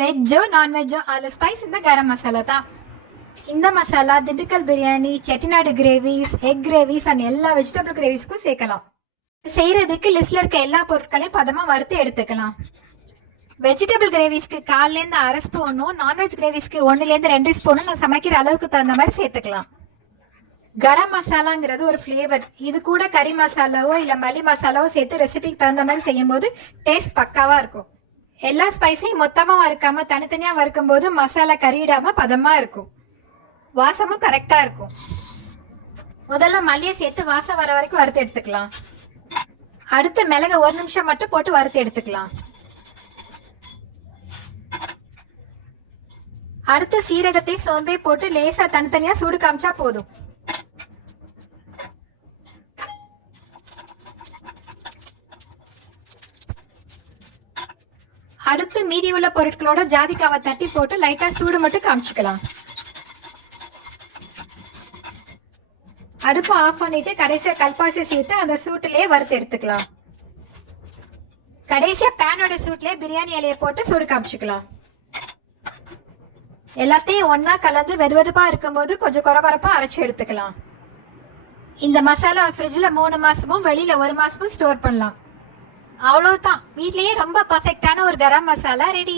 வெஜ்ஜோ நான்வெஜ்ஜோ அதில் ஸ்பைஸ் இந்த கரம் மசாலா தான். இந்த masala Dindigul biryani, Chettinad gravies, egg gravies and எல்லா வெஜிடபிள் கிரேவிஸ்க்கும் சேர்க்கலாம். செய்யறதுக்கு லிஸ்ட்ல இருக்க எல்லா பொருட்களையும் பதமா வறுத்து எடுத்துக்கலாம். வெஜிடபிள் கிரேவிஸ்க்கு 1/4 அரை ஸ்பூனும், நான்வெஜ் கிரேவிஸ்க்கு 1 2 ஸ்பூனும் நான் சமைக்கிற அளவுக்கு தகுந்த மாதிரி சேர்த்துக்கலாம். கரம் மசாலாங்கிறது ஒரு ஃப்ளேவர். இது கூட கறி மசாலாவோ இல்லை மல்லி மசாலாவோ சேர்த்து ரெசிபிக்கு தகுந்த மாதிரி செய்யும் போது டேஸ்ட் பக்காவா இருக்கும். எல்லா ஸ்பைஸையும் மொத்தமாக வறுக்காம தனித்தனியாக வறுக்கும் போது மசாலா கறியிடாம பதமா இருக்கும். வாசமும் கரெக்டா இருக்கும். முதல்ல மல்லியை சேர்த்து வாசம் வர வரைக்கும் வறுத்து எடுத்துக்கலாம். அடுத்து மிளகு 1 நிமிஷம் மட்டும் போட்டு வறுத்து எடுத்துக்கலாம். அடுத்து சீரகத்தை சோம்பே போட்டு லேசா தனித்தனியா சூடு காமிச்சா போதும். அடுத்து மீதி உள்ள பொருட்களோட ஜாதிக்காவை தட்டி போட்டு லைட்டா சூடு மட்டும் காமிச்சுக்கலாம். அடுப்பு ஆஃப் பண்ணிட்டு கடைசியா கல்பாசி சேர்த்து அந்த சூட்டிலேயே வறுத்து எடுத்துக்கலாம். கடைசியா பேனோட சூட்லயே பிரியாணி இலையை போட்டு சூடு காமிச்சுக்கலாம். எல்லாத்தையும் ஒன்னா கலந்து வெதுவெதுப்பா இருக்கும்போது கொஞ்சம் கொரகொரப்பா அரைச்சு எடுத்துக்கலாம். இந்த மசாலா ஃப்ரிட்ஜ்ல 3 மாசமும் வெளியில 1 மாசமும் ஸ்டோர் பண்ணலாம். அவ்வளவுதான், வீட்லயே ரொம்ப பர்ஃபெக்டான ஒரு கரம் மசாலா ரெடி.